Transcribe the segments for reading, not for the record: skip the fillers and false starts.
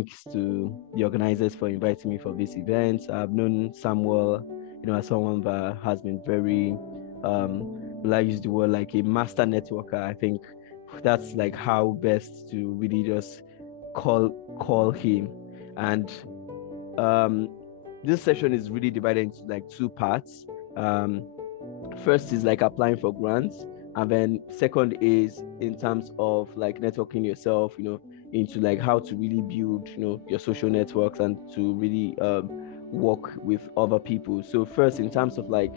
thanks to the organizers for inviting me for this event. I've known Samuel, as someone that has been very, will I use the word like a master networker. I think that's like how best to really just call him. And this session is really divided into like two parts. First is like applying for grants, and then second is in terms of like networking yourself, into like how to really build, your social networks and to really work with other people. So first, in terms of like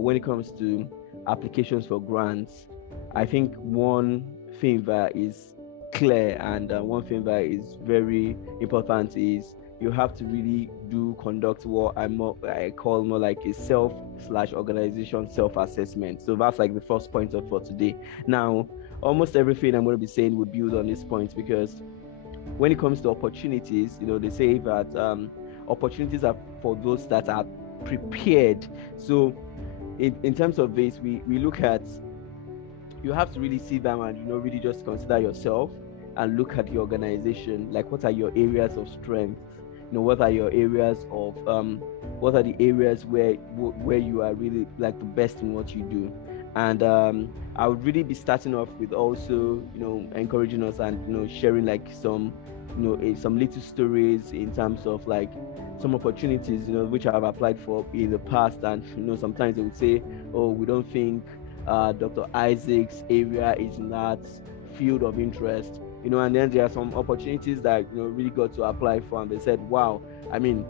when it comes to applications for grants, I think one thing that is clear and one thing that is very important is you have to really conduct what I call more like a self/organization self-assessment. So that's like the first point for today. Now, almost everything I'm going to be saying would build on this point, because when it comes to opportunities, they say that opportunities are for those that are prepared. So in terms of this, we look at, you have to really sit down and really just consider yourself and look at the organization, like what are your areas of strength, what are your areas of what are the areas where you are really like the best in what you do. And I would really be starting off with also encouraging us and sharing like some some little stories in terms of like some opportunities which I've applied for in the past. And sometimes they would say, oh, we don't think Dr. Isaac's area is in that field of interest, and then there are some opportunities that really got to apply for, and they said, wow, I mean,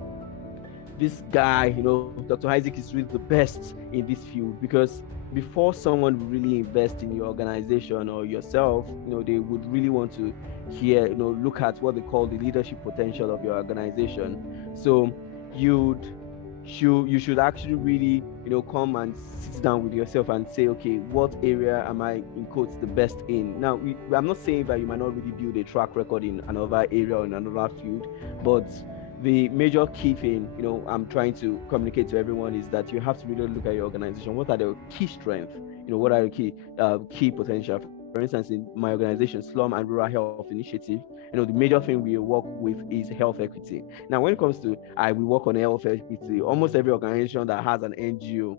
this guy, Dr. Isaac is really the best in this field. Because before someone would really invest in your organization or yourself, they would really want to hear, look at what they call the leadership potential of your organization. So you should actually really come and sit down with yourself and say, okay, what area am I in quotes the best in? Now I'm not saying that you might not really build a track record in another area or in another field, but the major key thing I'm trying to communicate to everyone is that you have to really look at your organization. What are the key strengths? What are the key potential? For instance, in my organization, Slum and Rural Health Initiative, the major thing we work with is health equity. Now, when it comes to we work on health equity, almost every organization that has an NGO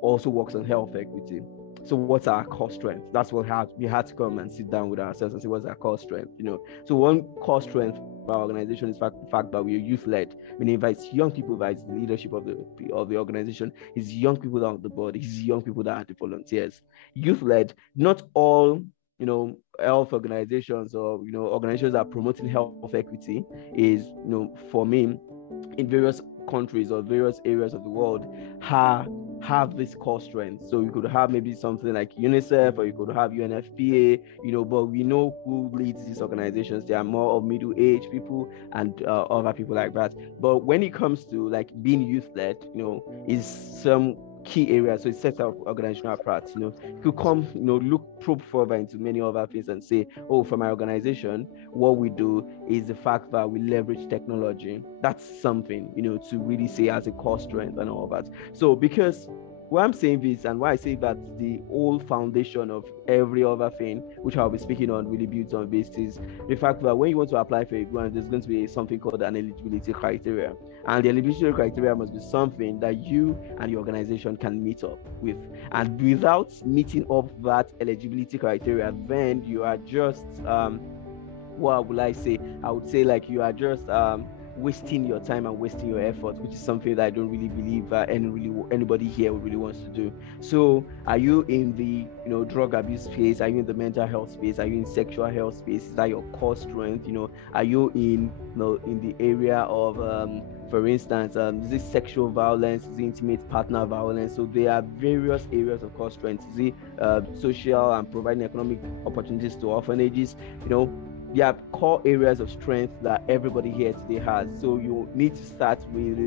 also works on health equity. So what's our core strength? That's what we had to come and sit down with ourselves and see what's our core strength. So one core strength of our organization is the fact that we are youth-led, meaning that it's young people that is the leadership of the organization. It's young people that are on the board. It's young people that are the volunteers. Youth-led. Not all health organizations or organizations that are promoting health equity is for me, in various countries or various areas of the world, have this core strength. So you could have maybe something like UNICEF, or you could have UNFPA, but we know who leads these organizations. They are more of middle-aged people and other people like that. But when it comes to like being youth-led, is some key areas. So it sets out organizational approach. You could come, probe further into many other things and say, oh, for my organization, what we do is the fact that we leverage technology. That's something, to really say as a core strength and all that. So because why I'm saying this and why I say that the whole foundation of every other thing, which I'll be speaking on, really builds on this, is the fact that when you want to apply for a grant, there's going to be something called an eligibility criteria. And the eligibility criteria must be something that you and the organization can meet up with. And without meeting up that eligibility criteria, then you are just, what will I say? I would say like you are just wasting your time and wasting your effort, which is something that I don't really believe anybody here really wants to do. So are you in the drug abuse space? Are you in the mental health space? Are you in sexual health space? Is that your core strength? Are you in the area of for instance, is it sexual violence? Is it intimate partner violence? So there are various areas of core strength. Is it social and providing economic opportunities to orphanages? There are core areas of strength that everybody here today has. So you need to start with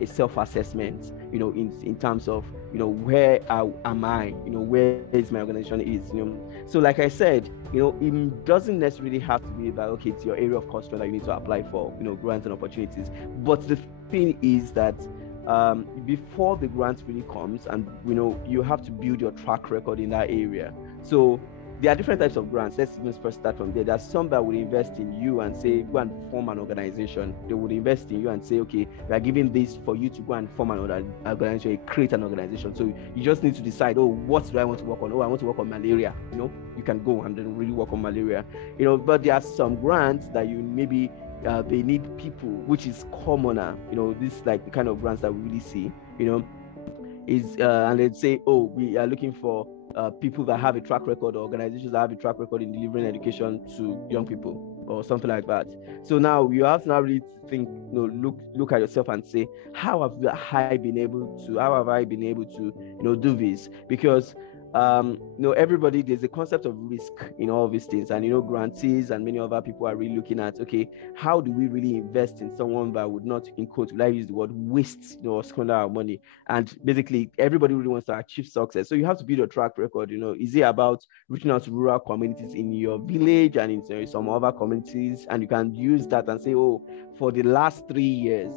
a self-assessment, in terms of, where am I, where is my organization is, So like I said, it doesn't necessarily have to be that, okay, it's your area of core strength that you need to apply for, grants and opportunities. But the thing is that before the grant really comes, and you have to build your track record in that area. So there are different types of grants. Let's even first start from there. There's some that would invest in you and say, go and form an organization. They would invest in you and say, okay, we are giving this for you to go and form an organization, create an organization. So you just need to decide, oh, what do I want to work on? Oh, I want to work on malaria. You can go and then really work on malaria. But there are some grants that you maybe they need people, which is commoner. This is like the kind of grants that we really see. Is and they'd say, oh, we are looking for people that have a track record, or organizations that have a track record in delivering education to young people, or something like that. So now you have to now really think, look at yourself and say, how have I been able to do this? Because everybody, there's a concept of risk in all these things, and grantees and many other people are really looking at, okay, how do we really invest in someone that would not, in quote, will I use the word waste, or squander our money? And basically everybody really wants to achieve success, so you have to build a track record. Is it about reaching out to rural communities in your village and in some other communities, and you can use that and say, oh, for the last 3 years,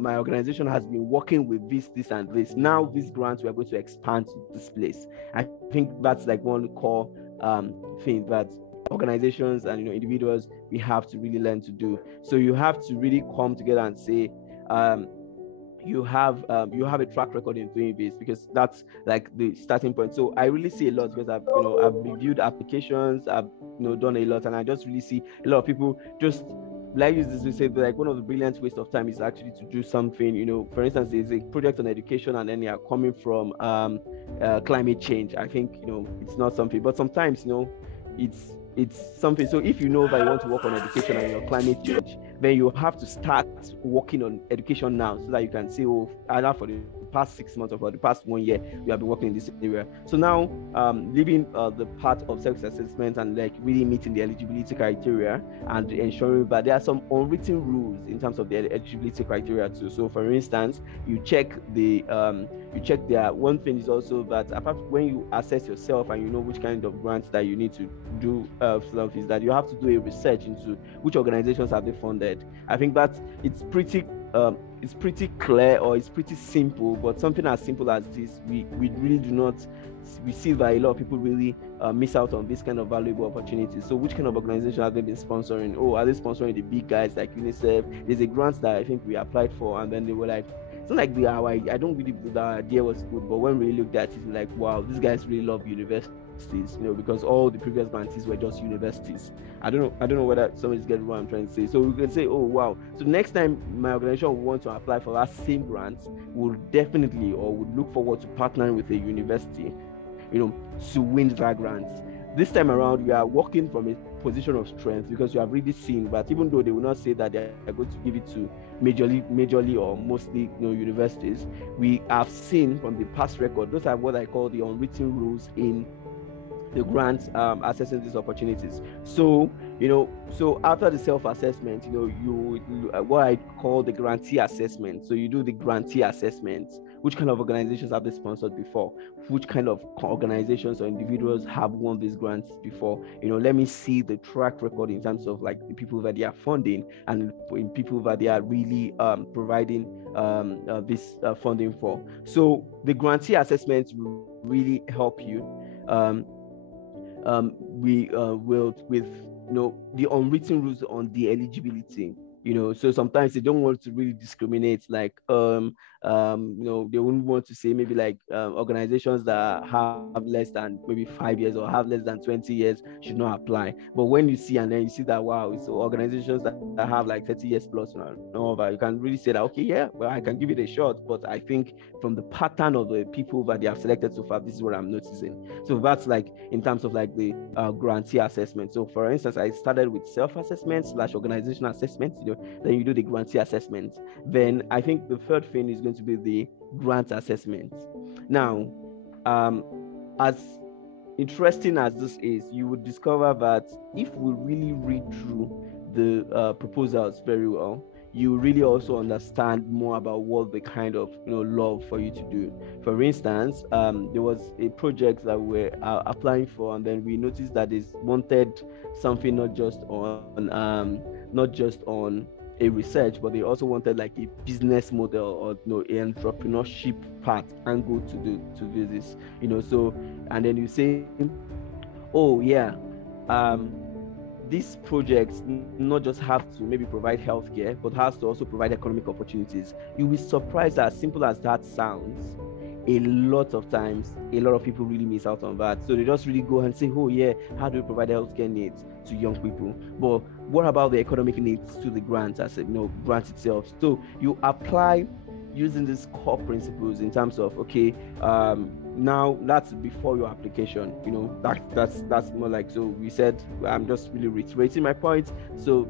my organization has been working with this and this. Now these grants, we are going to expand to this place. I think that's like one core thing that organizations and individuals, we have to really learn to do. So you have to really come together and say, you have a track record in doing this, because that's like the starting point. So I really see a lot, because I've reviewed applications, I've done a lot, and I just really see a lot of people just like this. We say like one of the brilliant waste of time is actually to do something. For instance, there's a project on education, and then they are coming from climate change. I think it's not something, but sometimes it's something. So if you know that you want to work on education and climate change, then you have to start working on education now, so that you can say, oh, either for the past 6 months or for the past 1 year, we have been working in this area. So now, leaving the part of self-assessment and like really meeting the eligibility criteria and ensuring that there are some unwritten rules in terms of the eligibility criteria too. So for instance, you check their one thing is also that apart from when you assess yourself and which kind of grants that you need to do stuff, is that you have to do a research into which organizations have they funded. I think that it's pretty clear, or it's pretty simple, but something as simple as this, we really do not, we see that a lot of people really miss out on this kind of valuable opportunities. So which kind of organization have they been sponsoring? Oh, are they sponsoring the big guys like UNICEF? There's a grant that I think we applied for, and then they were like, it's not like I don't really believe the idea was good, but when we looked at it, we're like, wow, these guys really love universities, because all the previous grantees were just universities. I don't know whether somebody's getting what I'm trying to say. So we can say, oh wow, so next time my organization will want to apply for that same grant, we'll definitely, or would look forward to partnering with a university, to win that grant. This time around, we are working from a position of strength, because you have really seen that even though they will not say that they are going to give it to majorly or mostly universities, we have seen from the past record, those are what I call the unwritten rules in the grants assessing these opportunities. So so after the self-assessment, you what I call the grantee assessment. So you do the grantee assessment. Which kind of organizations have they sponsored before? Which kind of organizations or individuals have won these grants before? Let me see the track record in terms of like the people that they are funding, and in people that they are really providing this funding for. So the grantee assessments will really help you. We will with the unwritten rules on the eligibility. So sometimes they don't want to really discriminate, like they wouldn't want to say maybe like organizations that have less than maybe 5 years or have less than 20 years should not apply. But when you see, and then you see that, wow, it's organizations that have like 30 years plus and all that, you can really say that, okay, yeah, well, I can give it a shot. But I think from the pattern of the people that they have selected so far, this is what I'm noticing. So that's like in terms of like the grantee assessment. So for instance, I started with self-assessment / organizational assessment. Then you do the grantee assessment. Then I think the third thing is going to be the grant assessment. Now, as interesting as this is, you would discover that if we really read through the proposals very well, you really also understand more about what the kind of love for you to do. For instance, there was a project that we're applying for, and then we noticed that they wanted something not just on a research, but they also wanted like a business model or an entrepreneurship path angle to do this. So and then you say, oh yeah, um these projects not just have to maybe provide healthcare, but has to also provide economic opportunities. You'll be surprised that, as simple as that sounds, a lot of times, a lot of people really miss out on that. So they just really go and say, oh yeah, how do we provide healthcare needs to young people? But what about the economic needs to the grant, as grant itself? So you apply using these core principles in terms of, okay, now that's before your application. That's more like, so we said, I'm just really reiterating my point. So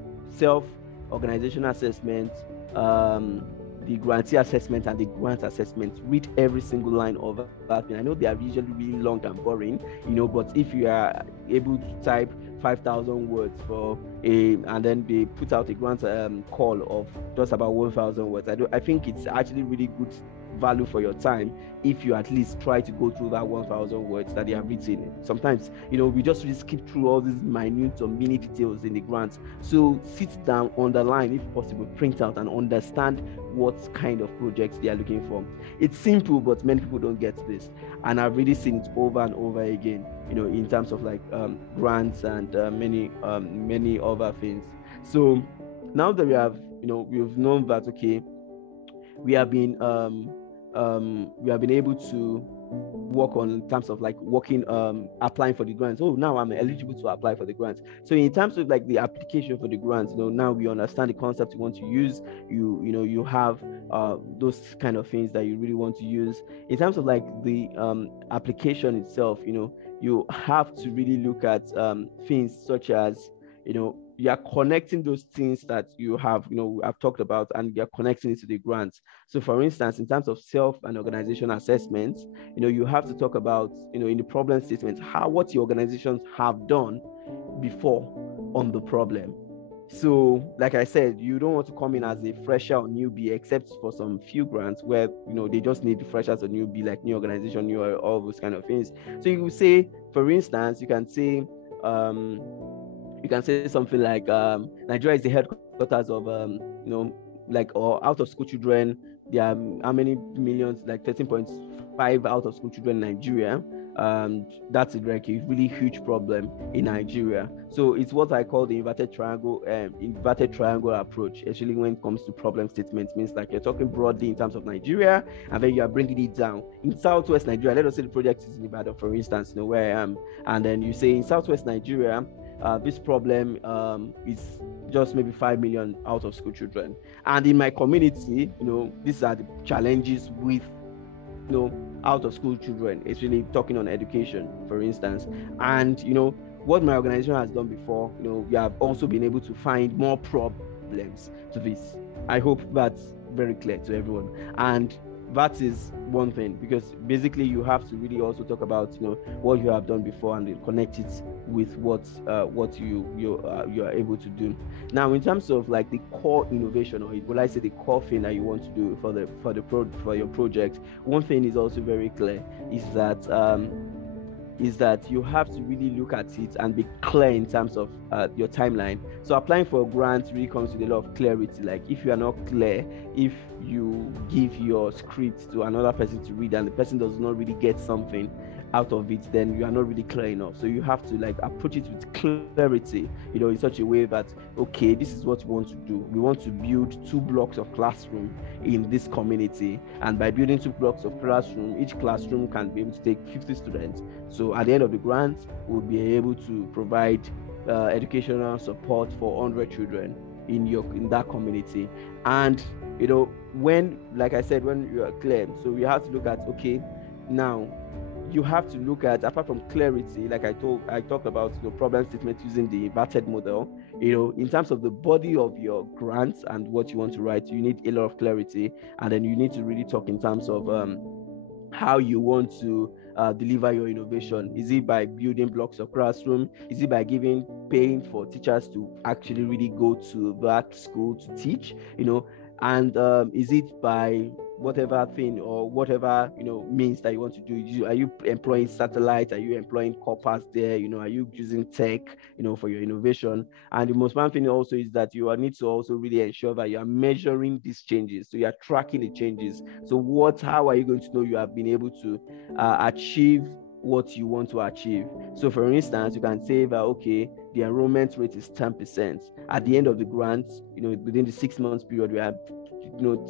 organizational assessment, the grantee assessment, and the grant assessment. Read every single line of that. I know they are usually really long and boring, but if you are able to type 5,000 words and then they put out a grant call of just about 1,000 words, I think it's actually really good value for your time if you at least try to go through that 1,000 words that they have written. Sometimes we just really skip through all these minute or mini details in the grant. So sit down, underline, if possible, print out, and understand what kind of projects they are looking for. It's simple, but many people don't get this, and I've really seen it over and over again, in terms of like grants and many other things. So now that we've known that, okay, we have been able to work on in terms of like applying for the grants. Oh, now I'm eligible to apply for the grants. So in terms of like the application for the grants, now we understand the concept you want to use. You have those kind of things that you really want to use. In terms of like the application itself, you have to really look at things such as, you are connecting those things that you have, I've talked about, and you're connecting it to the grants. So for instance, in terms of self and organization assessments, you have to talk about, in the problem statement, what your organizations have done before on the problem. So like I said, you don't want to come in as a fresher or newbie, except for some few grants where, they just need freshers or newbie, like new organization, new, all those kind of things. So you will say, for instance, you can say something like, Nigeria is the headquarters of or out of school children. There are how many millions? Like 13.5 out of school children in Nigeria. That's like a really huge problem in Nigeria. So it's what I call the inverted triangle approach. Actually, when it comes to problem statements, means like you're talking broadly in terms of Nigeria, and then you are bringing it down in Southwest Nigeria. Let us say the project is in Ibadan, for instance, where I am, and then you say in Southwest Nigeria, this problem is just maybe 5 million out of school children, and in my community, these are the challenges with out of school children. It's really talking on education, for instance. And what my organization has done before, we have also been able to find more problems to this. I hope that's very clear to everyone. And that is one thing, because basically you have to really also talk about what you have done before, and then connect it with what you are able to do. Now, in terms of like the core innovation, or will I say the core thing that you want to do for your project, one thing is also very clear, is that you have to really look at it and be clear in terms of your timeline. So applying for a grant really comes with a lot of clarity. Like, if you are not clear, if you give your script to another person to read and the person does not really get something out of it, then you are not really clear enough. So you have to like approach it with clarity, in such a way that, okay, this is what we want to do. We want to build 2 blocks of classroom in this community, and by building 2 blocks of classroom, each classroom can be able to take 50 students. So at the end of the grant, we'll be able to provide educational support for 100 children in that community. And when, like I said, when you are clear, so we have to look at, okay, now you have to look at, apart from clarity, like I talked about problem statement using the inverted model, in terms of the body of your grants and what you want to write, you need a lot of clarity. And then you need to really talk in terms of how you want to deliver your innovation. Is it by building blocks of classroom? Is it by paying for teachers to actually really go to that school to teach? And is it by whatever thing or whatever means that you want to do. Are you employing satellites? Are you employing corpus there? Are you using tech for your innovation? And the most important thing also is that you need to also really ensure that you are measuring these changes, so you are tracking the changes. So how are you going to know you have been able to achieve what you want to achieve? So for instance, you can say that, okay, the enrollment rate is 10%. At the end of the grant, within the 6 months period, we are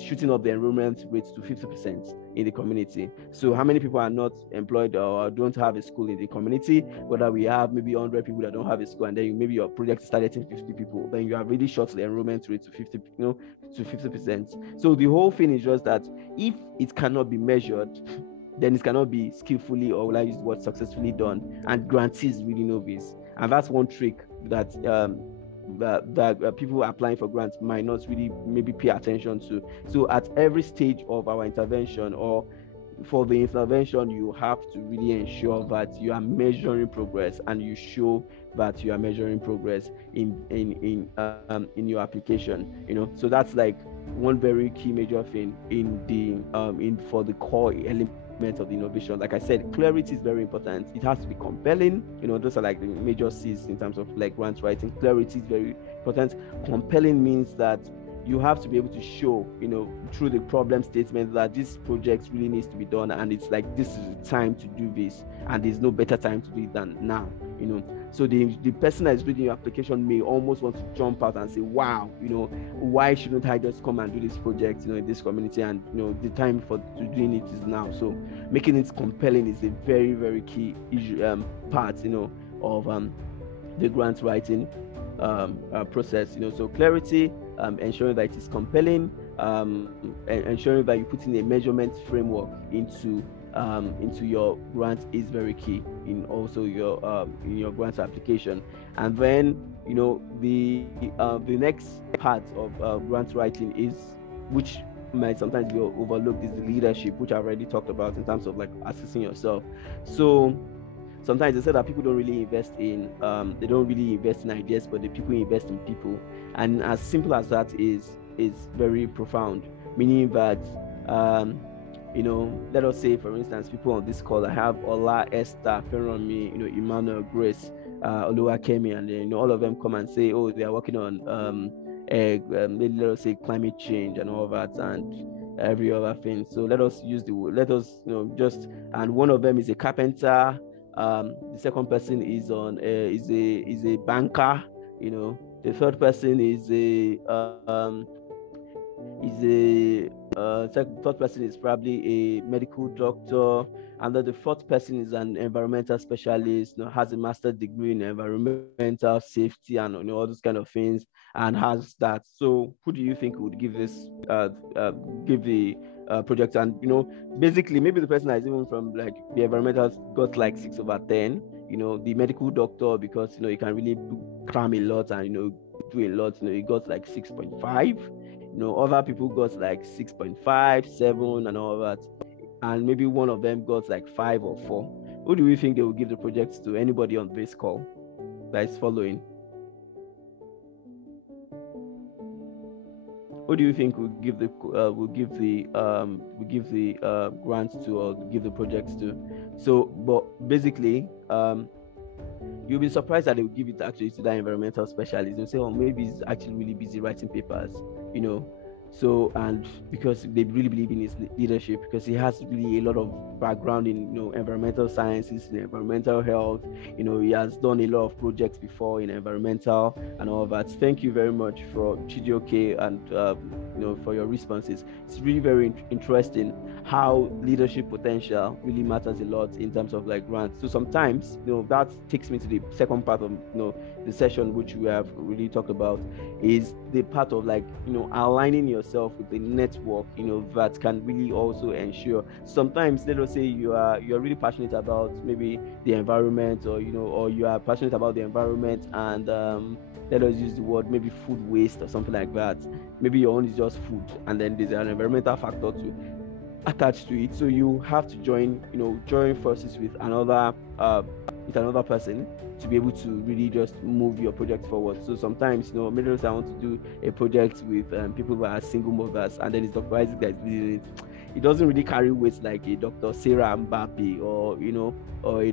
shooting up the enrollment rate to 50% in the community. So how many people are not employed or don't have a school in the community? Whether we have maybe 100 people that don't have a school, and then maybe your project is targeting 50 people, then you have really shot the enrollment rate to 50%. So the whole thing is just that if it cannot be measured, then it cannot be skillfully, or will I use the word successfully, done. And grantees really know this, and that's one trick that that people applying for grants might not really maybe pay attention to. So at every stage of our intervention, or for the intervention, you have to really ensure that you are measuring progress, and you show that you are measuring progress in your application. So that's like one very key major thing for the core element of the innovation. Like I said, clarity is very important. It has to be compelling. Those are like the major C's in terms of like grant writing. Clarity is very important. Compelling means that you have to be able to show, through the problem statement, that this project really needs to be done, and it's like, this is the time to do this, and there's no better time to do it than now. So the person that is reading your application may almost want to jump out and say, wow, why shouldn't I just come and do this project in this community, and the time for doing it is now. So making it compelling is a very, very key part of the grant writing process. So clarity, ensuring that it is compelling, ensuring that you put in a measurement framework into your grant is very key in also in your grant application. And then the next part of grant writing is, which might sometimes be overlooked, is the leadership, which I've already talked about in terms of like assessing yourself. So sometimes they say that people don't really invest in ideas, but the people invest in people. And as simple as that is very profound, meaning that let us say, for instance, people on this call, I have Ola, Esther, Feromi, Emmanuel, Grace, Oluwakemi, and then all of them come and say, oh, they are working on let us say climate change and all that, and every other thing. So let us and one of them is a carpenter. The second person is a banker. The third person third person is probably a medical doctor, and then the fourth person is an environmental specialist, has a master's degree in environmental safety and all those kind of things, and has that. So who do you think would give the project? And basically, maybe the person that is even from like the environmental got like 6/10. The medical doctor, because he can really cram a lot and do a lot, he got like 6.5. Other people got like 6.5, 7 and all that, and maybe one of them got like 5 or 4. Who do we think they will give the projects to? Anybody on this call that is following? Who do you think will give the grants to, or give the projects to? So, but basically, you'll be surprised that they will give it actually to that environmental specialist. They'll say, oh, maybe he's actually really busy writing papers, So, and because they really believe in his leadership, because he has really a lot of background in environmental sciences, in environmental health. He has done a lot of projects before in environmental and all that. Thank you very much for Chijioke and for your responses. It's really very interesting how leadership potential really matters a lot in terms of like grants. So sometimes that takes me to the second part of the session, which we have really talked about, is the part of like aligning yourself with the network that can really also ensure. Sometimes let us say you're really passionate about maybe the environment, or you are passionate about the environment, and let us use the word maybe food waste or something like that. Maybe your own is just food, and then there's an environmental factor to attached to it. So you have to join forces with another person to be able to really just move your project forward. So sometimes, maybe I want to do a project with people who are single mothers, and then it's Dr. Isaac that is leading it. it doesn't really carry weight like a Dr. Sarah Mbappe, or or a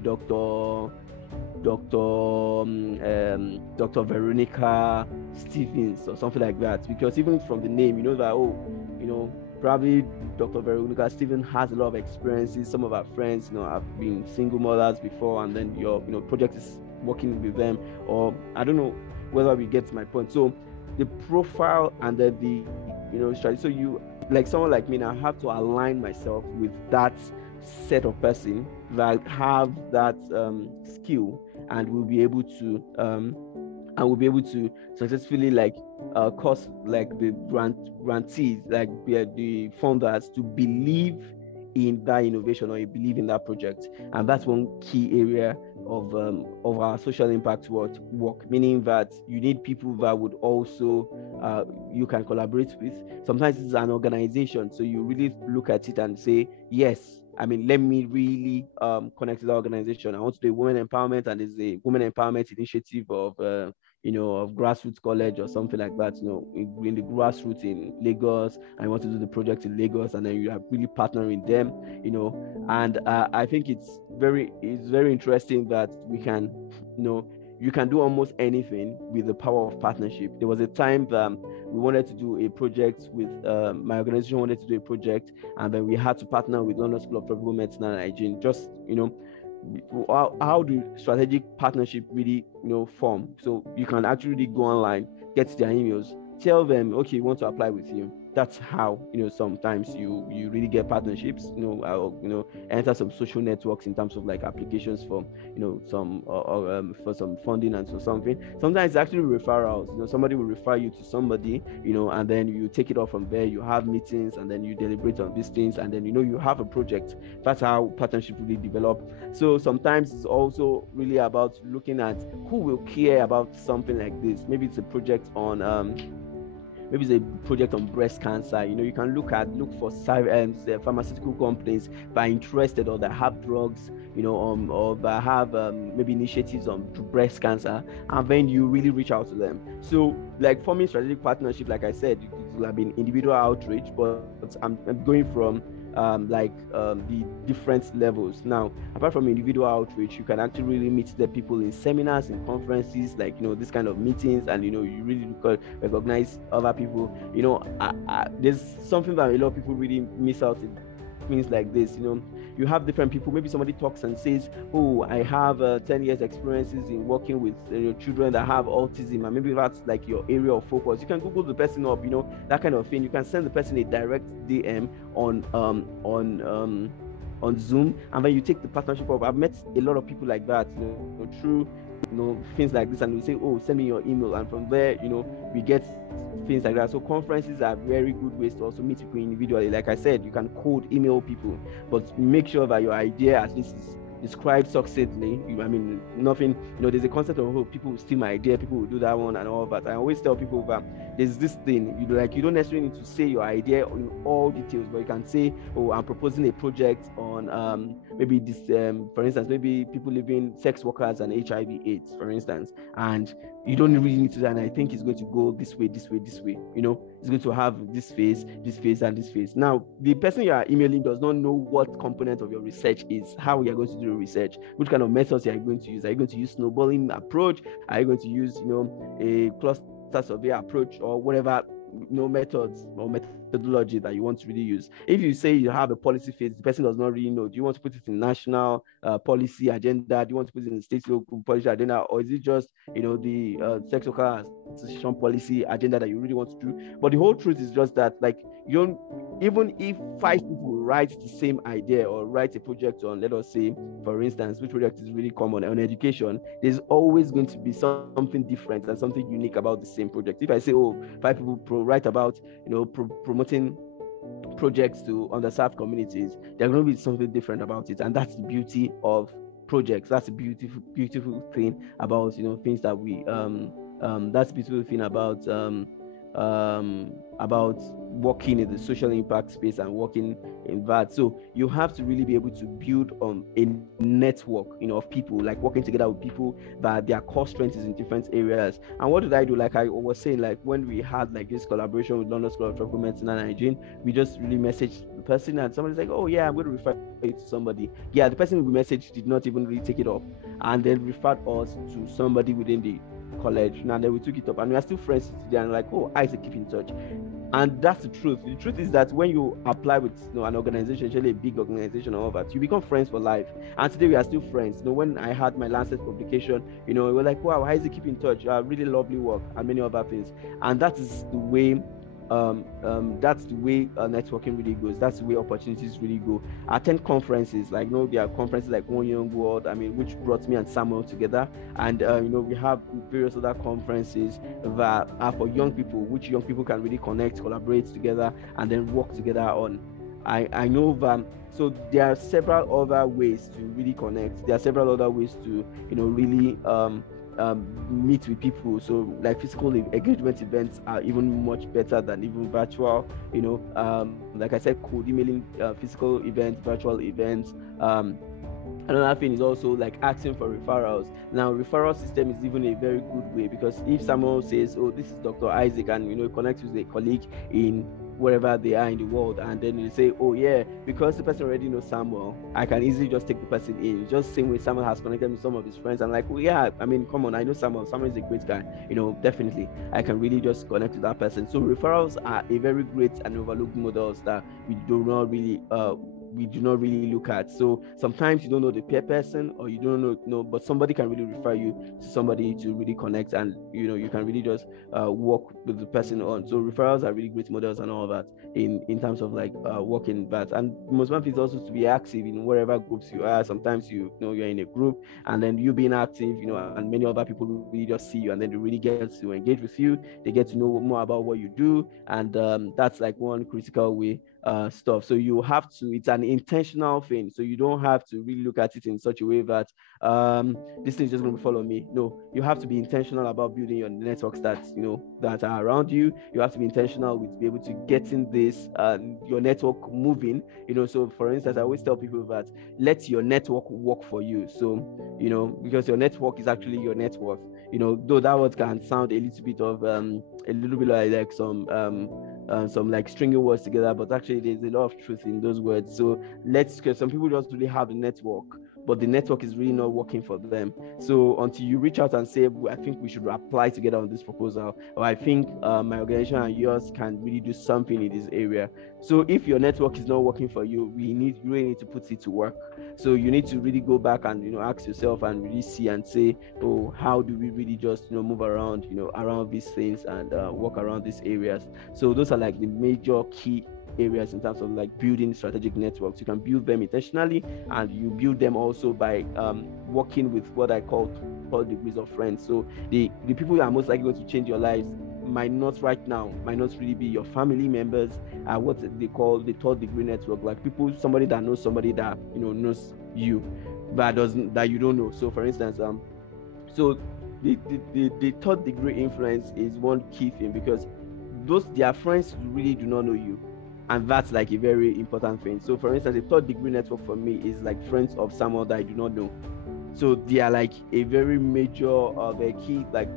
Dr. Veronica Stevens or something like that. Because even from the name, you know that, probably Dr. Veronica Stevens has a lot of experiences. Some of our friends, have been single mothers before, and then your project is working with them, or I don't know whether we get my point. So the profile and then the strategy. So you, like someone like me, now have to align myself with that set of person that have that skill, and will be able to successfully cause like the grantees, like the funders, to believe in that innovation, or you believe in that project. And that's one key area of our social impact work, meaning that you need people that would also you can collaborate with. Sometimes it's an organization, so you really look at it and say, yes, I mean, let me really connect to the organization. I want to do women empowerment, and there's a women empowerment initiative of of grassroots college or something like that, in the grassroots in Lagos. I want to do the project in Lagos, and then you are really partnering them, and I think it's very interesting that we can, you can do almost anything with the power of partnership. There was a time that we wanted to do a project with my organization wanted to do a project, and then we had to partner with London School of Tropical Medicine and Hygiene. Just how do strategic partnership really form? So you can actually go online, get their emails, tell them, okay, we want to apply with you. That's how sometimes you really get partnerships. Enter some social networks in terms of like applications for some for some funding and so something. Sometimes it's actually referrals. Somebody will refer you to somebody, and then you take it off from there. You have meetings, and then you deliberate on these things, and then you have a project. That's how partnership really develop. So sometimes it's also really about looking at who will care about something like this. Maybe it's a project on breast cancer. You can look for pharmaceutical companies that are interested, or that have drugs, or that have maybe initiatives on breast cancer, and then you really reach out to them. So like forming strategic partnership, like I said, it will have been individual outreach, but I'm going from the different levels. Now, apart from individual outreach, you can actually really meet the people in seminars, in conferences, like this kind of meetings, and you really recognize other people. There's something that a lot of people really miss out in things like this. You have different people. Maybe somebody talks and says, oh, I have 10 years experiences in working with children that have autism, and maybe that's like your area of focus. You can Google the person up, that kind of thing. You can send the person a direct DM on Zoom, and then you take the partnership up. I've met a lot of people like that, through things like this, and we say, oh, send me your email, and from there we get things like that. So conferences are very good ways to also meet people individually. Like I said, you can cold email people, but make sure that your idea at least is described succinctly. Nothing, there's a concept of, oh, people will steal my idea, people will do that one and all that. I always tell people that there's this thing, you don't necessarily need to say your idea in all details, but you can say, oh, I'm proposing a project on maybe this, for instance, maybe people living, sex workers and HIV/AIDS, for instance, and you don't really need to, and I think it's going to go this way. It's going to have this phase, and this phase. Now, the person you are emailing does not know what component of your research is, how you are going to do the research, which kind of methods you are going to use. Are you going to use snowballing approach? Are you going to use, a cluster survey approach, or whatever, methods or methodology that you want to really use? If you say you have a policy phase, the person does not really know. Do you want to put it in national policy agenda? Do you want to put it in state local policy agenda? Or is it just, the sex worker association policy agenda that you really want to do? But the whole truth is just that, like, you don't, even if 5 people write the same idea or write a project on, let us say, for instance, which project is really common on education, there's always going to be something different and something unique about the same project. If I say, oh, 5 people write about, promoting projects to underserved communities, there's going to be something different about it. And that's the beauty of projects. That's a beautiful thing about, things that we, that's the beautiful thing about about working in the social impact space and working in that. So you have to really be able to build on a network, of people, like working together with people that their core strength is in different areas. And what did I do? Like I was saying, like when we had like this collaboration with London School of Tropical Medicine and Hygiene, we just really messaged the person, and somebody's like, oh yeah, I'm going to refer you to somebody. Yeah, the person we messaged did not even really take it up, and then referred us to somebody within the college. Now then we took it up, and we are still friends today. And like, oh, Isaac, keep in touch. And that's the truth. The truth is that when you apply with an organization, especially a big organization or all that, you become friends for life. And today we are still friends. When I had my Lancet publication, it was like, wow, Isaac, keep in touch. Really lovely work and many other things. And that is the way networking really goes. That's the way opportunities really go. I attend conferences, like there are conferences like One Young World, which brought me and Samuel together, and we have various other conferences that are for young people, which young people can really connect, collaborate together, and then work together on. I know that. So there are several other ways to really connect. There are several other ways to really meet with people. So like physical engagement events are even much better than even virtual. Like I said, cold emailing, physical events, virtual events. Another thing is also like asking for referrals. Now, referral system is even a very good way, because if someone says, oh, this is Dr. Isaac, and connects with a colleague in wherever they are in the world, and then you say, oh yeah, because the person already knows Samuel, I can easily just take the person in. Just same way Samuel has connected with some of his friends. I'm like, oh yeah, come on, I know Samuel is a great guy, definitely I can really just connect with that person. So referrals are a very great and overlooked models that we do not really look at. So sometimes you don't know the peer person, or you don't know, but somebody can really refer you to somebody to really connect, and you can really just work with the person on. So referrals are really great models and all that in terms of like working that. And most one is also to be active in wherever groups you are. Sometimes you're in a group, and then you being active, and many other people really just see you, and then they really get to engage with you. They get to know more about what you do, and that's like one critical way stuff. So you have to, it's an intentional thing. So you don't have to really look at it in such a way that this thing is just going to follow me. No, you have to be intentional about building your networks that that are around you. You have to be intentional with be able to getting this your network moving. So for instance, I always tell people that let your network work for you. So because your network is actually your net worth. Though that word can sound a little bit of like some like stringing words together, but actually there's a lot of truth in those words. So because some people just really have a network, but the network is really not working for them. So until you reach out and say, I think we should apply together on this proposal, or I think my organization and yours can really do something in this area. So if your network is not working for you, you really need to put it to work. So you need to really go back and ask yourself and really see and say, oh, how do we really just move around around these things and work around these areas. So those are like the major key areas in terms of like building strategic networks. You can build them intentionally, and you build them also by working with what I call 12 degrees of friends. So the people that are most likely going to change your lives might not really be your family members, what they call the third degree network, like somebody that knows somebody that knows you but that you don't know. So for instance, so the third degree influence is one key thing, because their friends really do not know you, and that's like a very important thing. So for instance, a third degree network for me is like friends of someone that I do not know. So they are like a very major a key like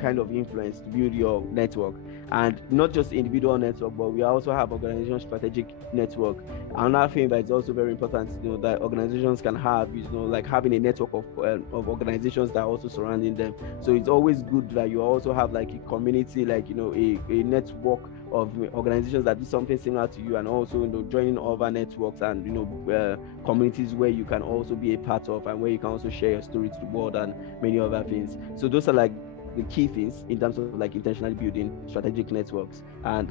kind of influence to build your network. And not just individual network, but we also have organization strategic network. Another thing that is also very important that organizations can have is like having a network of organizations that are also surrounding them. So it's always good that you also have like a community, like a network of organizations that do something similar to you, and also joining other networks and communities where you can also be a part of, and where you can also share your story to the world and many other things. So those are like the key things in terms of like intentionally building strategic networks and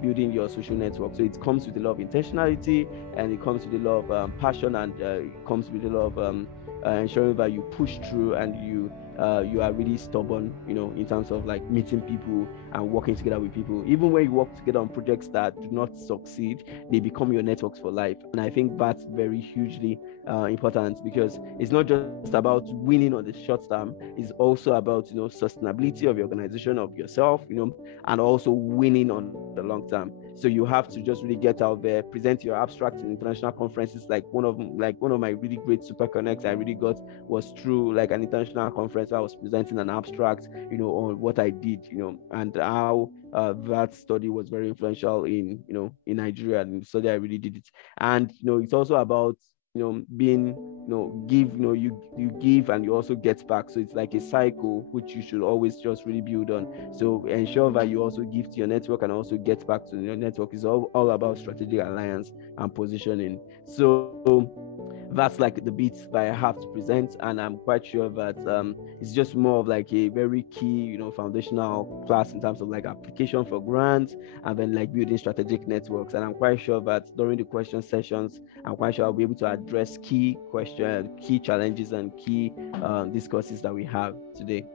building your social network. So it comes with a lot of intentionality, and it comes with a lot of passion, and it comes with a lot of ensuring that you push through, and you are really stubborn in terms of like meeting people and working together with people. Even when you work together on projects that do not succeed, they become your networks for life. And I think that's very hugely important, because it's not just about winning on the short term, it's also about, sustainability of your organization, of yourself, and also winning on the long term. So you have to just really get out there, present your abstract in international conferences. Like one of my really great super connects I really got was through like an international conference where I was presenting an abstract, on what I did, and how that study was very influential in Nigeria, and the study I really did it. And it's also about being give, you give and you also get back. So it's like a cycle which you should always just really build on. So ensure that you also give to your network and also get back to your network. Is all about strategic alliance and positioning. So that's like the bits that I have to present, and I'm quite sure that it's just more of like a very key, foundational class in terms of like application for grants, and then like building strategic networks. And I'm quite sure that during the question sessions, I'm quite sure I'll be able to address key questions, key challenges, and key discourses that we have today.